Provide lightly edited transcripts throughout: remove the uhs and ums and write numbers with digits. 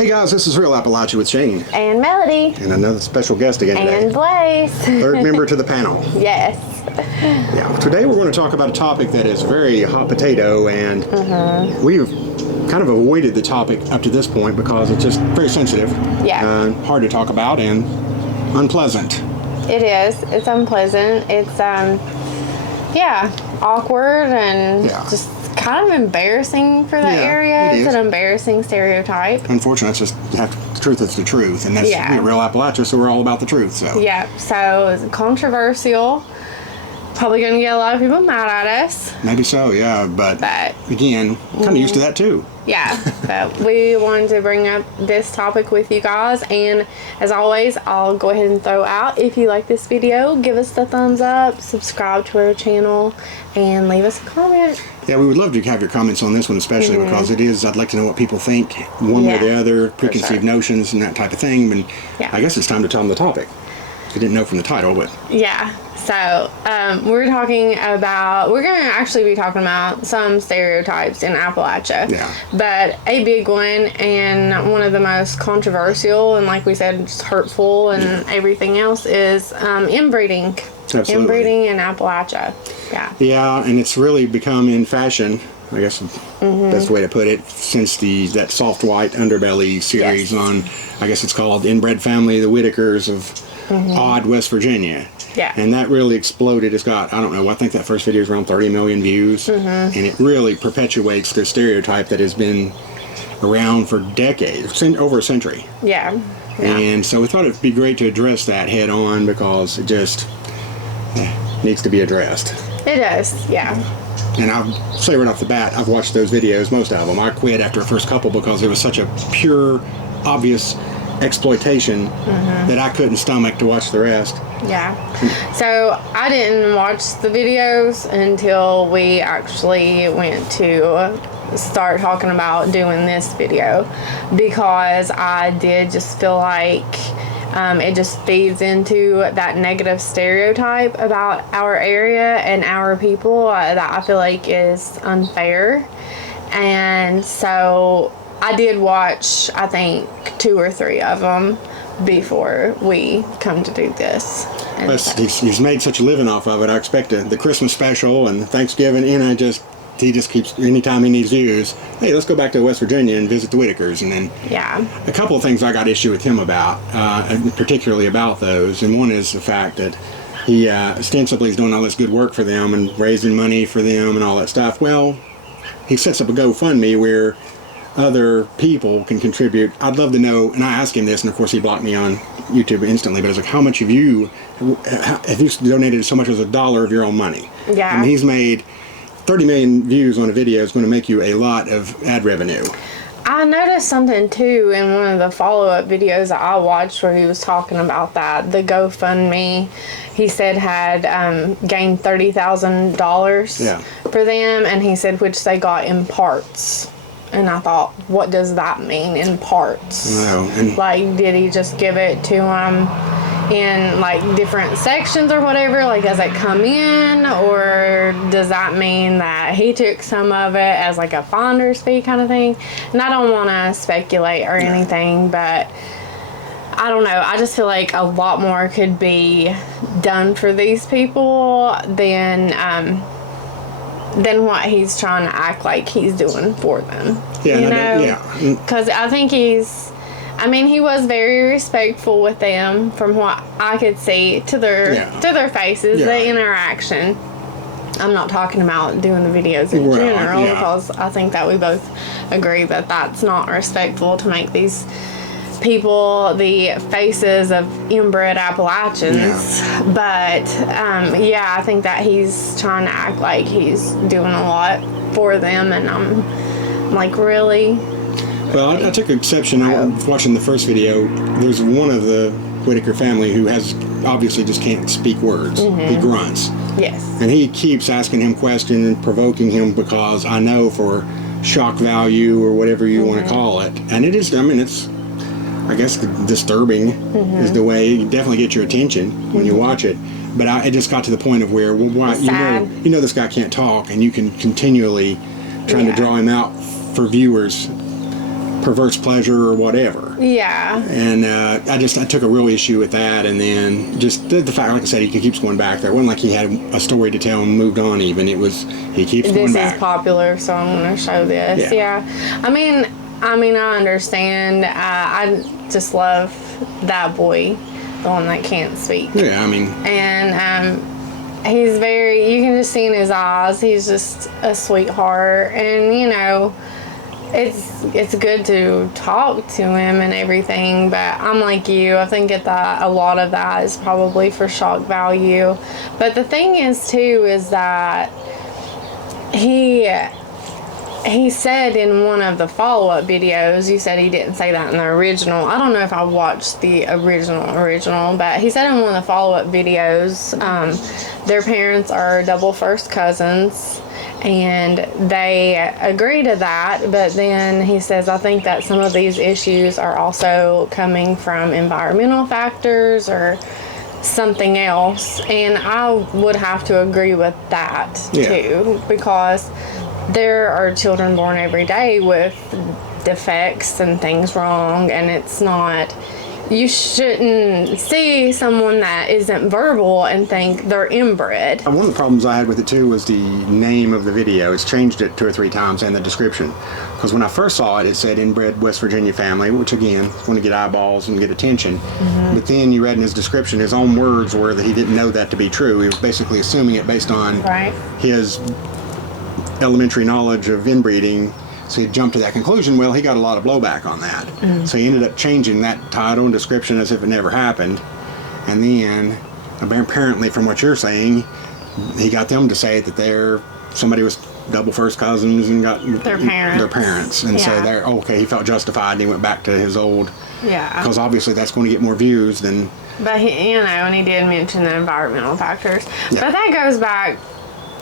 Hey guys, this is Real Appalachia with Shane. And Melody. And another special guest again today. And Blaze. Third member to the panel. Yes. Yeah, today we're going to talk about a topic that is very hot potato, and we've kind of avoided the topic up to this point because it's just very sensitive. Yeah. Hard to talk about and unpleasant. It is. It's unpleasant. It's, yeah, awkward and just kind of embarrassing for that area. It's an embarrassing stereotype. Unfortunately, it's just the truth is the truth, and that's we're Real Appalachia, so we're all about the truth. So so it's controversial. Probably going to get a lot of people mad at us. Maybe so, yeah, but again, kind of used to that too. Yeah, but we wanted to bring up this topic with you guys, and as always, I'll go ahead and throw out, if you like this video, give us the thumbs up, subscribe to our channel, and leave us a comment. Yeah, we would love to have your comments on this one, especially because it is, I'd like to know what people think, one way or the other, preconceived notions and that type of thing, and I guess it's time to tell them the topic. I didn't know from the title, but... Yeah, so we're going to actually be talking about some stereotypes in Appalachia. Yeah. But a big one, and one of the most controversial, and like we said, just hurtful and everything else, is inbreeding. Absolutely. Inbreeding in Appalachia. Yeah. Yeah, and it's really become in fashion, I guess that's the way to put it, since that Soft White Underbelly series on, I guess it's called Inbred Family, the Whitakers of Odd, West Virginia. Yeah. And that really exploded. It's got, I don't know, I think that first video is around 30 million views. And it really perpetuates the stereotype that has been around for decades, over a century. Yeah. And so we thought it'd be great to address that head on because it just needs to be addressed. It does, yeah. And I'll say right off the bat, I've watched those videos, most of them. I quit after the first couple because it was such a pure, obvious exploitation that I couldn't stomach to watch the rest. Yeah. So I didn't watch the videos until we actually went to start talking about doing this video, because I did just feel like it just feeds into that negative stereotype about our area and our people that I feel like is unfair. And so I did watch, I think, 2 or 3 of them before we come to do this. He's made such a living off of it. I expect the Christmas special and Thanksgiving, and he just keeps, anytime he needs views, hey, let's go back to West Virginia and visit the Whitakers. And then a couple of things I got issue with him about, particularly about those, and one is the fact that he ostensibly is doing all this good work for them and raising money for them and all that stuff. Well, he sets up a GoFundMe where other people can contribute. I'd love to know, and I asked him this, and of course he blocked me on YouTube instantly, but I was like, how much have you donated so much as $1 of your own money? Yeah. And he's made 30 million views on a video. Is going to make you a lot of ad revenue. I noticed something too in one of the follow-up videos that I watched where he was talking about that. The GoFundMe, he said, had gained $30,000 for them, and he said which they got in parts. And I thought, what does that mean, in parts? No. Like, did he just give it to them in, like, different sections or whatever? Like, does it come in? Or does that mean that he took some of it as, like, a finder's fee kind of thing? And I don't want to speculate or anything, but I don't know. I just feel like a lot more could be done for these people than what he's trying to act like he's doing for them. Because I think he was very respectful with them from what I could see to their faces, the interaction. I'm not talking about doing the videos in general, because I think that we both agree that that's not respectful to make these people the faces of inbred Appalachians. But I think that he's trying to act like he's doing a lot for them, and I'm like, really? Well, I took exception. I was watching the first video. There's one of the Whitaker family who has obviously just can't speak words. He grunts. Yes. And he keeps asking him questions and provoking him, because I know for shock value or whatever you want to call it. And it is, it's, I guess, disturbing is the way. You definitely get your attention when you watch it. But it just got to the point of where, well, why, you know this guy can't talk, and you can continually trying to draw him out for viewers. perverse pleasure or whatever. Yeah. And I took a real issue with that, and then just the fact, like I said, he keeps going back there. It wasn't like he had a story to tell and moved on even. It was, he keeps going back. This is popular, so I'm going to show this. Yeah. I mean, I understand. I just love that boy, the one that can't speak. Yeah, I mean. And he's very, you can just see in his eyes, he's just a sweetheart. And, you know, it's good to talk to him and everything, but I'm like you. I think that a lot of that is probably for shock value. But the thing is, too, is that he said in one of the follow-up videos, you said he didn't say that in the original. I don't know if I watched the original, but he said in one of the follow-up videos, their parents are double first cousins, and they agree to that, but then he says, I think that some of these issues are also coming from environmental factors or something else, and I would have to agree with that too, because there are children born every day with defects and things wrong, and it's not, you shouldn't see someone that isn't verbal and think they're inbred. One of the problems I had with it too was the name of the video. It's changed it 2 or 3 times and the description. Because when I first saw it, it said inbred West Virginia family, which again, want to get eyeballs and get attention. Mm-hmm. But then you read in his description, his own words were that he didn't know that to be true. He was basically assuming it based on his elementary knowledge of inbreeding. So he jumped to that conclusion. Well, he got a lot of blowback on that. Mm-hmm. So he ended up changing that title and description as if it never happened. And then, apparently from what you're saying, he got them to say that somebody was double first cousins and got their parents. And so he felt justified, and he went back to his old, because obviously that's going to get more views than. But and he did mention the environmental factors. Yeah. But that goes back,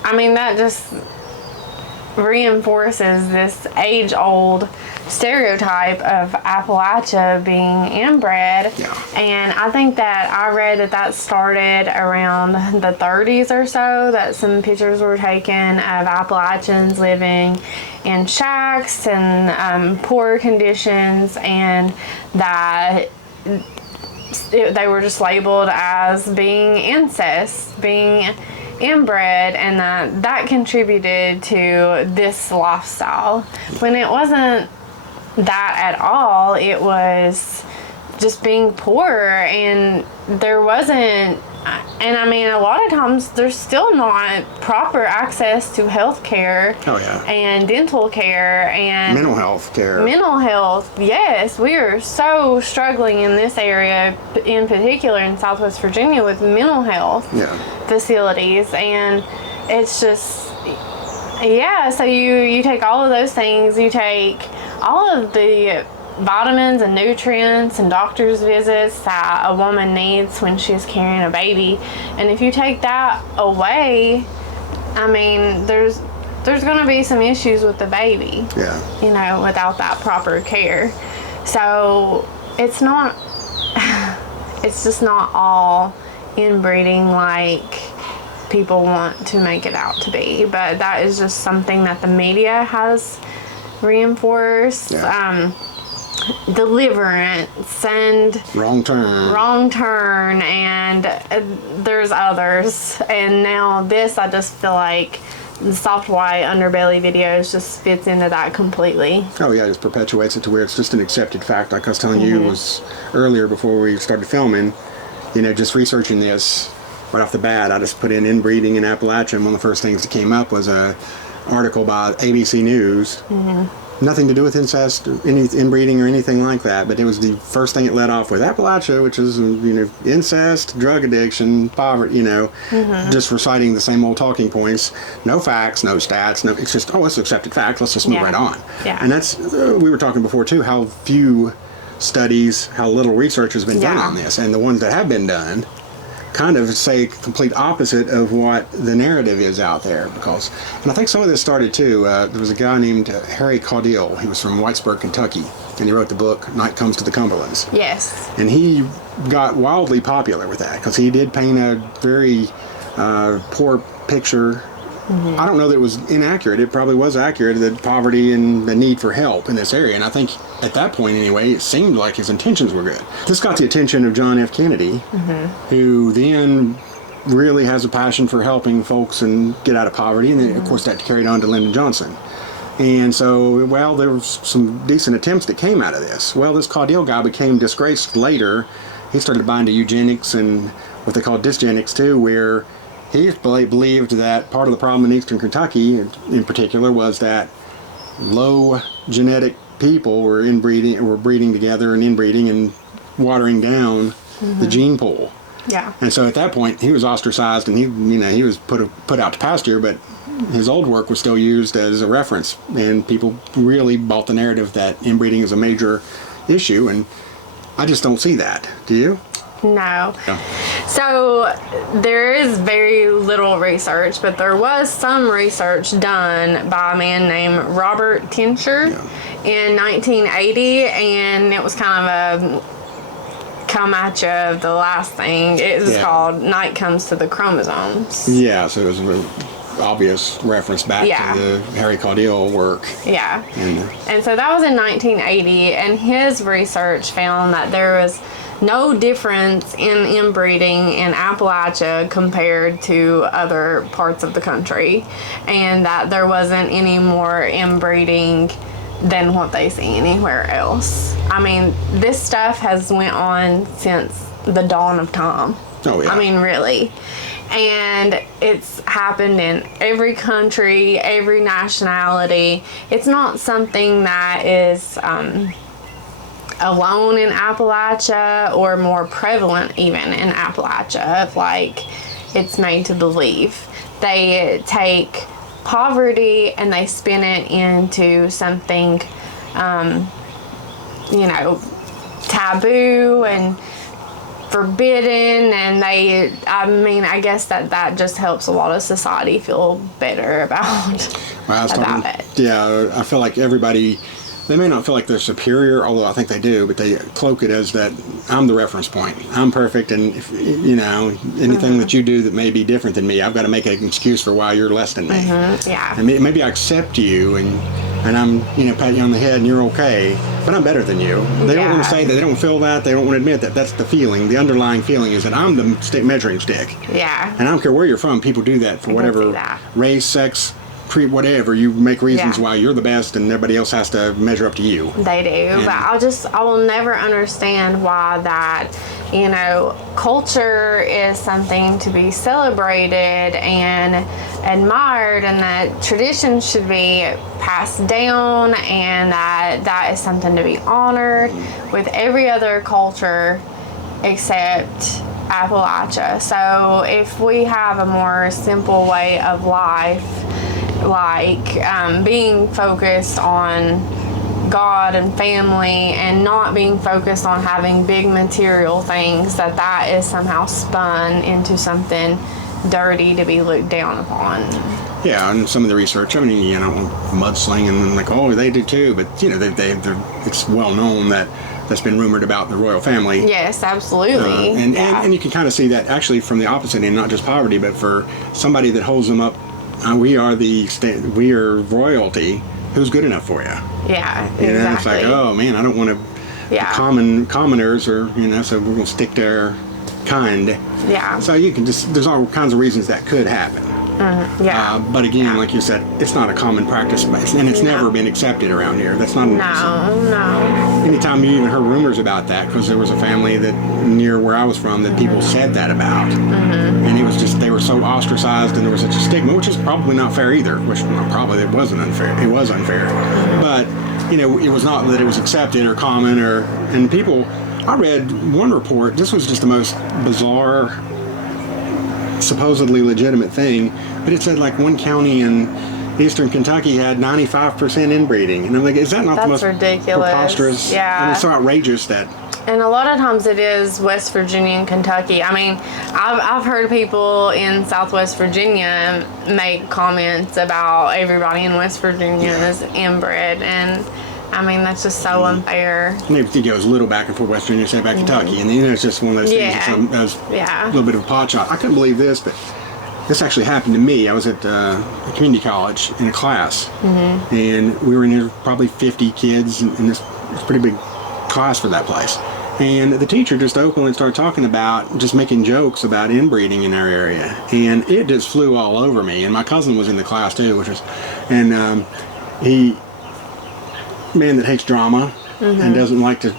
that just reinforces this age-old stereotype of Appalachia being inbred. Yeah. And I think that I read that started around the 30s or so, that some pictures were taken of Appalachians living in shacks and poor conditions, and that they were just labeled as being incest, being inbred, and that contributed to this lifestyle, when it wasn't that at all. It was just being poor, and there wasn't, and a lot of times there's still not proper access to health care and dental care and mental health care. Yes, we are so struggling in this area, in particular in Southwest Virginia, with mental health facilities, and it's just so you take all of those things, you take all of the vitamins and nutrients and doctor's visits that a woman needs when she's carrying a baby, and if you take that away, there's going to be some issues with the baby, without that proper care. So it's just not all inbreeding like people want to make it out to be, but that is just something that the media has reinforced. Deliverance and Wrong Turn, and there's others, and now this, I just feel like the Soft White Underbelly videos just fits into that completely. Oh yeah, it just perpetuates it to where it's just an accepted fact. Like I was telling you was earlier before we started filming, just researching this right off the bat, I just put in inbreeding in Appalachia, and one of the first things that came up was a article by ABC News. Nothing to do with incest, any inbreeding or anything like that, but it was the first thing it led off with. Appalachia, which is, incest, drug addiction, poverty, just reciting the same old talking points. No facts, no stats, it's just, it's accepted fact, let's just move right on. Yeah. And that's, we were talking before too, how few studies, how little research has been done on this, and the ones that have been done kind of say complete opposite of what the narrative is out there, and I think some of this started too, there was a guy named Harry Caudill. He was from Whitesburg, Kentucky, and he wrote the book Night Comes to the Cumberlands. Yes. And he got wildly popular with that, because he did paint a very poor picture I don't know that it was inaccurate. It probably was accurate, that poverty and the need for help in this area. And I think at that point, anyway, it seemed like his intentions were good. This got the attention of John F. Kennedy, who then really has a passion for helping folks and get out of poverty. And then, of course, that carried on to Lyndon Johnson. And so, well, there was some decent attempts that came out of this. Well, this Caudill guy became disgraced later. He started buying into eugenics and what they call dysgenics, too, where he believed that part of the problem in eastern Kentucky, in particular, was that low genetic people were breeding together and inbreeding and watering down the gene pool. Yeah. And so at that point, he was ostracized and he was put out to pasture, but his old work was still used as a reference, and people really bought the narrative that inbreeding is a major issue, and I just don't see that. Do you? No. So there is very little research, but there was some research done by a man named Robert Tincher in 1980, and it was kind of a come at you of the last thing. It was called Night Comes to the Chromosomes. Yeah, so it was an obvious reference back to the Harry Caudill work. Yeah. And so that was in 1980, and his research found that there was no difference in inbreeding in Appalachia compared to other parts of the country, and that there wasn't any more inbreeding than what they see anywhere else. I mean, this stuff has went on since the dawn of time. Oh, yeah. I mean, really. And it's happened in every country, every nationality. It's not something that is alone in Appalachia or more prevalent even in Appalachia, like it's made to believe. They take poverty and they spin it into something, taboo and forbidden, and I guess that just helps a lot of society feel better about it. Yeah, I feel like everybody, they may not feel like they're superior, although I think they do, but they cloak it as that I'm the reference point. I'm perfect, and if, anything that you do that may be different than me, I've got to make an excuse for why you're less than me. Yeah. And maybe I accept you, and I'm, pat you on the head, and you're okay, but I'm better than you. They don't want to say that. They don't feel that. They don't want to admit that. That's the feeling. The underlying feeling is that I'm the measuring stick. Yeah. And I don't care where you're from. People do that for whatever race, sex, whatever. You make reasons why you're the best, and everybody else has to measure up to you. They do, but I will never understand why that, culture is something to be celebrated and admired, and that tradition should be passed down, and that is something to be honored with every other culture except Appalachia. So if we have a more simple way of life, like being focused on God and family and not being focused on having big material things, that is somehow spun into something dirty to be looked down upon. Yeah, and some of the research, mudslinging, and they do too, but it's well known that that's been rumored about the royal family. Yes, absolutely. And you can kind of see that actually from the opposite end, not just poverty, but for somebody that holds them up, we are royalty. Who's good enough for you? Yeah, exactly. It's like, oh man, I don't want to. Yeah. Commoners, or so we're going to stick to our kind. Yeah. So you can there's all kinds of reasons that could happen. But again, like you said, it's not a common practice, and it's never been accepted around here. That's not. No. Anytime you even heard rumors about that, because there was a family that near where I was from that people said that about, and it was just they were so ostracized, and there was such a stigma, which is probably not fair either. Which probably it wasn't unfair. It was unfair, but it was not that it was accepted or common and people. I read one report. This was just the most bizarre, supposedly legitimate thing, but it said like one county in eastern Kentucky had 95% inbreeding, and I'm like, is that not the most ridiculous? Preposterous? Yeah, and it's so outrageous that. And a lot of times it is West Virginia and Kentucky. I mean, I've heard people in Southwest Virginia make comments about everybody in West Virginia is inbred, and I mean, that's just so unfair. And it goes a little back and forth, West Virginia, Kentucky, and it's just one of those things that's a little bit of a pot shot. I couldn't believe this, but this actually happened to me. I was at a community college in a class, and we were in there probably 50 kids in this pretty big class for that place. And the teacher just openly started talking about just making jokes about inbreeding in our area, and it just flew all over me. And my cousin was in the class too, he, man that hates drama and doesn't like to,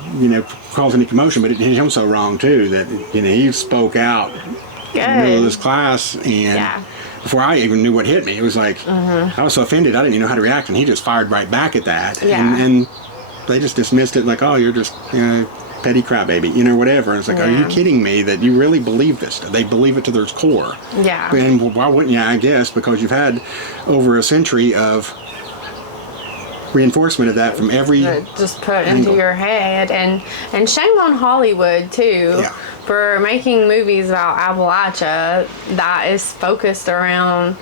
cause any commotion, but it hit him so wrong too that he spoke out in the middle of this class, and before I even knew what hit me, it was like I was so offended I didn't even know how to react, and he just fired right back at that, and they just dismissed it like, oh, you're just petty crybaby, whatever. And it's like, are you kidding me that you really believe this? They believe it to their core. Yeah. And why wouldn't you? I guess because you've had over a century of reinforcement of that from every just put into your head, and shame on Hollywood too for making movies about Appalachia that is focused around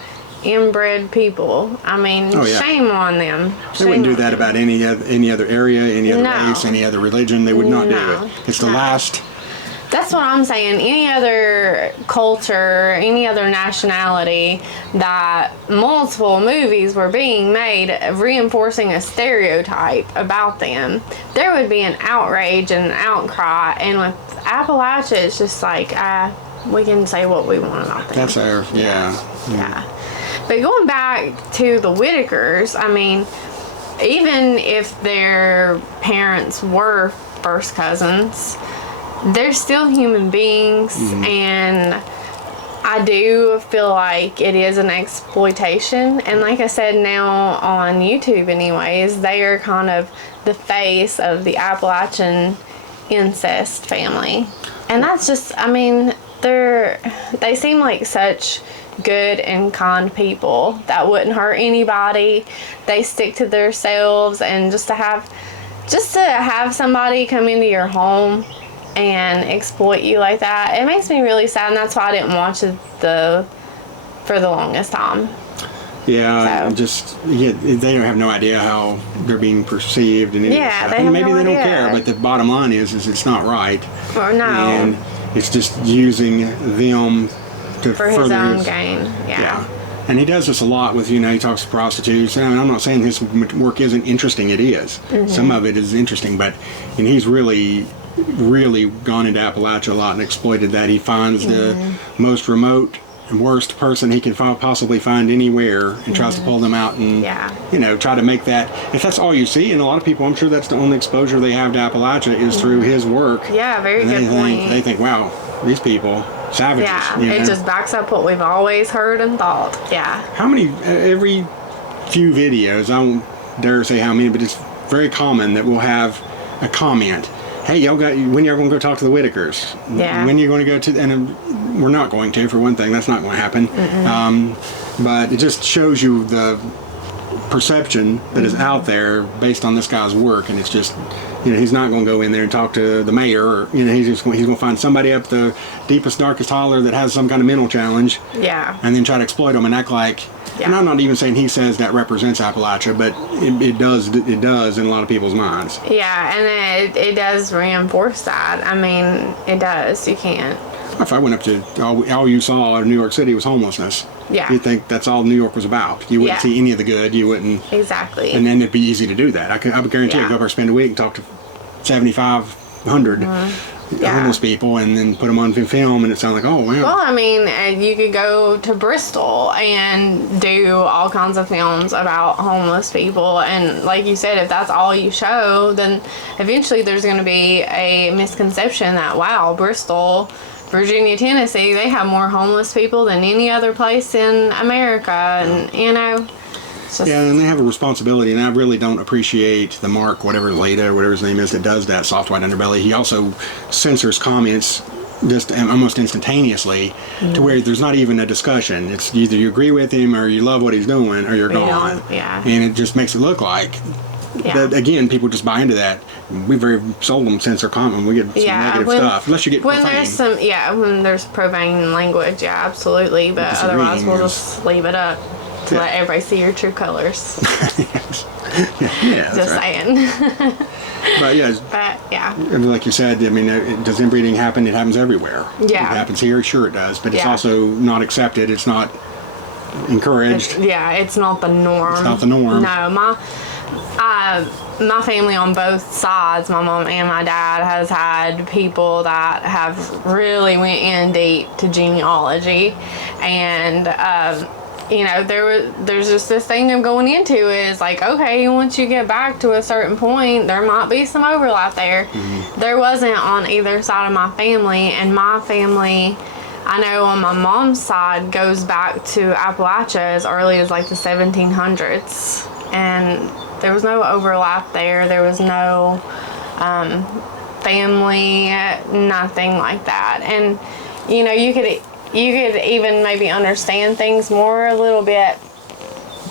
inbred people. I mean, shame on them. They wouldn't do that about any other area, any other race, any other religion. They would not do it. It's the last. That's what I'm saying. Any other culture, any other nationality that multiple movies were being made reinforcing a stereotype about them, there would be an outrage and an outcry. And with Appalachia, it's just like, we can say what we want about them. That's our, yeah. But going back to the Whitakers, I mean, even if their parents were first cousins, they're still human beings, and I do feel like it is an exploitation. And like I said, now on YouTube anyways, they are kind of the face of the Appalachian incest family. And that's just, I mean, they seem like such good and kind people that wouldn't hurt anybody. They stick to themselves, and just to have somebody come into your home and exploit you like that, it makes me really sad, and that's why I didn't watch it for the longest time. Yeah, they don't have no idea how they're being perceived, and maybe they don't care. But the bottom line is it's not right. Or no, and it's just using them to for his own gain. Yeah. And he does this a lot with, he talks to prostitutes. And I'm not saying his work isn't interesting. It is. Some of it is interesting, but he's really gone into Appalachia a lot and exploited that. He finds the most remote and worst person he can possibly find anywhere and tries to pull them out and try to make that, if that's all you see, and a lot of people, I'm sure that's the only exposure they have to Appalachia is through his work. Yeah, very good point. They think, wow, these people, savages. Yeah, it just backs up what we've always heard and thought. Yeah. How many, every few videos, I won't dare say how many, but it's very common that we'll have a comment. Hey, when y'all going to go talk to the Whitakers? Yeah. When you're going to go to, and we're not going to, for one thing, that's not going to happen. But it just shows you the perception that is out there based on this guy's work, and it's just, he's not going to go in there and talk to the mayor, or, he's going to find somebody up the deepest, darkest holler that has some kind of mental challenge. Yeah. And then try to exploit them and act like, and I'm not even saying he says that represents Appalachia, but it does in a lot of people's minds. Yeah, and it does reinforce that. I mean, it does. You can't. If I went up to, all you saw in New York City was homelessness. Yeah. You'd think that's all New York was about. You wouldn't see any of the good. You wouldn't. Exactly. And then it'd be easy to do that. I would guarantee I'd go up there, spend a week and talk to 7,500 homeless people, and then put them on film, and it sounded like, oh, wow. Well, I mean, you could go to Bristol and do all kinds of films about homeless people, and like you said, if that's all you show, then eventually there's going to be a misconception that, wow, Bristol, Virginia, Tennessee, they have more homeless people than any other place in America, and and they have a responsibility, and I really don't appreciate the Mark, whatever his name is, that does that, Soft White Underbelly. He also censors comments just almost instantaneously to where there's not even a discussion. It's either you agree with him or you love what he's doing or you're gone. Yeah. And it just makes it look like that, again, people just buy into that. We very seldom censor comment when we get some negative stuff, unless you get profane. When there's profane language, absolutely, but otherwise we'll just leave it up to let everybody see your true colors. Yes. Yeah, just saying. But yeah, like you said, I mean, does inbreeding happen? It happens everywhere. Yeah. It happens here, sure it does, but it's also not accepted. It's not encouraged. It's not the norm. It's not the norm. No, my family on both sides, my mom and my dad, has had people that have really went in deep to genealogy, and there's just this thing of going into is like, okay, once you get back to a certain point, there might be some overlap there. Mm-hmm. There wasn't on either side of my family, and my family, I know on my mom's side, goes back to Appalachia as early as like the 1700s, and there was no overlap there. There was no family, nothing like that. And you could even maybe understand things more a little bit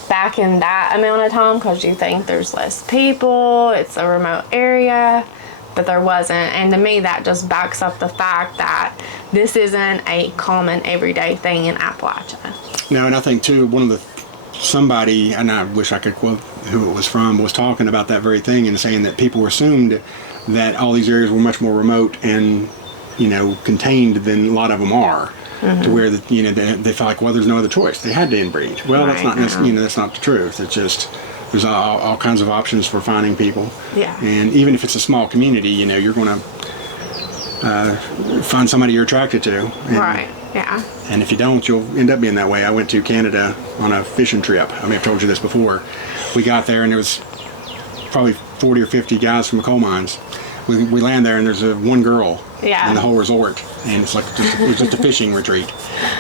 back in that amount of time, because you think there's less people, it's a remote area, but there wasn't. And to me, that just backs up the fact that this isn't a common everyday thing in Appalachia. No, and I think too, somebody, and I wish I could quote who it was from, was talking about that very thing and saying that people assumed that all these areas were much more remote and contained than a lot of them are. Mm-hmm. To where they felt like, well, there's no other choice. They had to inbreed. Well, that's not that's not the truth. It's just there's all kinds of options for finding people. Yeah. And even if it's a small community, you're going to find somebody you're attracted to. And, right. Yeah. And if you don't, you'll end up being that way. I went to Canada on a fishing trip. I may have told you this before. We got there and there was probably 40 or 50 guys from the coal mines. We land there and there's one girl in the whole resort, and it's like it was just a fishing retreat.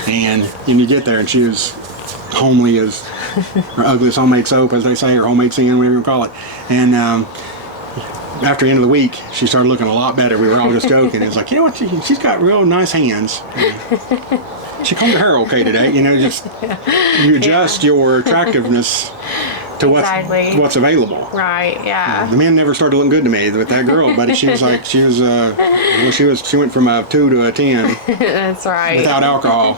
And you get there and she was homely as, or ugly as homemade soap, as they say, or homemade sin, whatever you call it. And after the end of the week, she started looking a lot better. We were all just joking. It's like, what? She's got real nice hands. She combed her hair okay today. Just you adjust your attractiveness to what's available. Right. Yeah. The men never started looking good to me with that girl, but she was like she went from a 2 to a 10. That's right. Without alcohol.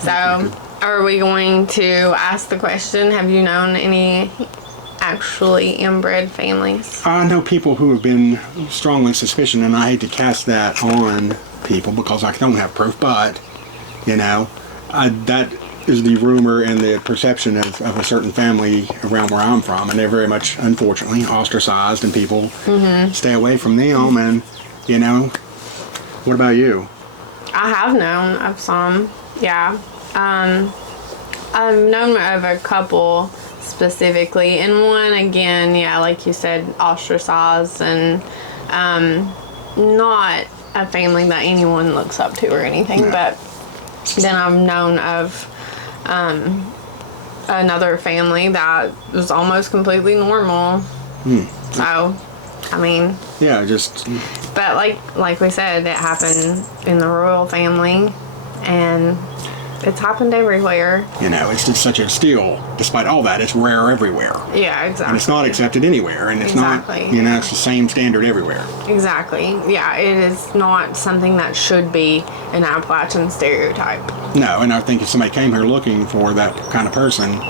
So, are we going to ask the question? Have you known any actually inbred families? I know people who have been strongly suspicious, and I hate to cast that on people because I don't have proof, but that is the rumor and the perception of a certain family around where I'm from, and they're very much, unfortunately, ostracized, and people stay away from them. And what about you? I have known of some. Yeah. I've known of a couple specifically, and one, again, like you said, ostracized, and not a family that anyone looks up to or anything. No. But then I've known of another family that was almost completely normal. So, I mean, but like we said, it happened in the royal family, and it's happened everywhere. It's just still, despite all that, it's rare everywhere. Yeah, exactly. And it's not accepted anywhere, and it's not, it's the same standard everywhere. Exactly. Yeah, it is not something that should be an Appalachian stereotype. No, and I think if somebody came here looking for that kind of person,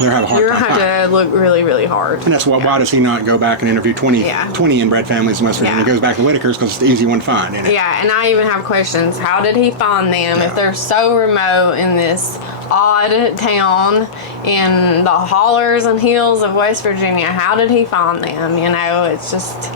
they're having a hard time. You have to look really, really hard. And that's why does he not go back and interview 20 inbred families in West Virginia? He goes back to Whitaker's because it's the easy one to find, isn't it? Yeah, and I even have questions. How did he find them if they're so remote in this odd town in the hollers and hills of West Virginia? How did he find them? It's just...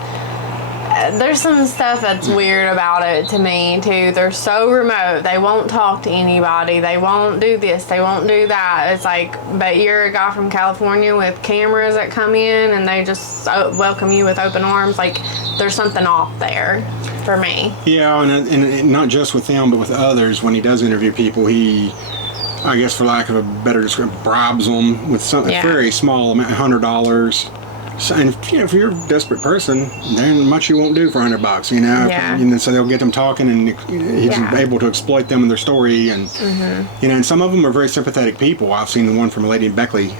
There's some stuff that's weird about it to me, too. They're so remote. They won't talk to anybody. They won't do this. They won't do that. It's like, but you're a guy from California with cameras that come in and they just welcome you with open arms. Like, there's something off there for me. Yeah, and not just with them, but with others. When he does interview people, he, I guess for lack of a better description, bribes them with something very small amount, $100. So, and if you're a desperate person, then much you won't do for $100, And so they'll get them talking, and he's able to exploit them and their story, and and some of them are very sympathetic people. I've seen the one from a lady in Beckley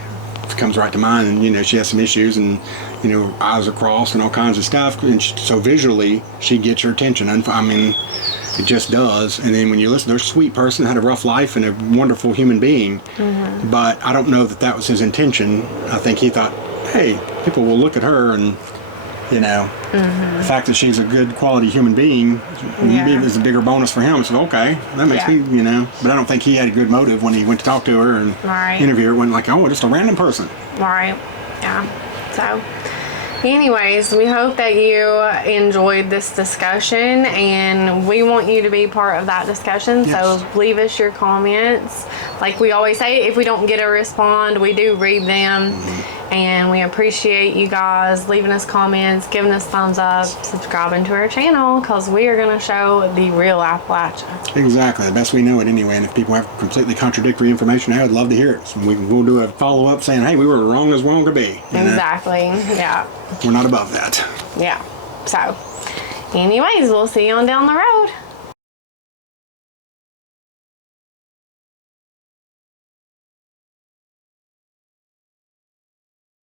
comes right to mind. And, you know, she has some issues and, you know, eyes are crossed and all kinds of stuff. And so visually, she gets your attention. And I mean, it just does. And then when you listen, they're a sweet person, had a rough life, and a wonderful human being. Mm-hmm. But I don't know that was his intention. I think he thought, hey, people will look at her and, you know, the fact that she's a good quality human being is a bigger bonus for him. So, okay, that makes me, you know. But I don't think he had a good motive when he went to talk to her and interview her. It wasn't like, oh, just a random person. Right. Yeah. So, anyways, we hope that you enjoyed this discussion, and we want you to be part of that discussion. Yes. So leave us your comments. Like we always say, if we don't get a respond, we do read them. And we appreciate you guys leaving us comments, giving us thumbs up, subscribing to our channel, because we are going to show the real Appalachia. Exactly. The best we know it anyway. And if people have completely contradictory information, I would love to hear it. So we'll do a follow-up saying, hey, we were wrong as wrong could be. Exactly. Yeah. We're not above that. Yeah. So, anyways, we'll see you on down the road.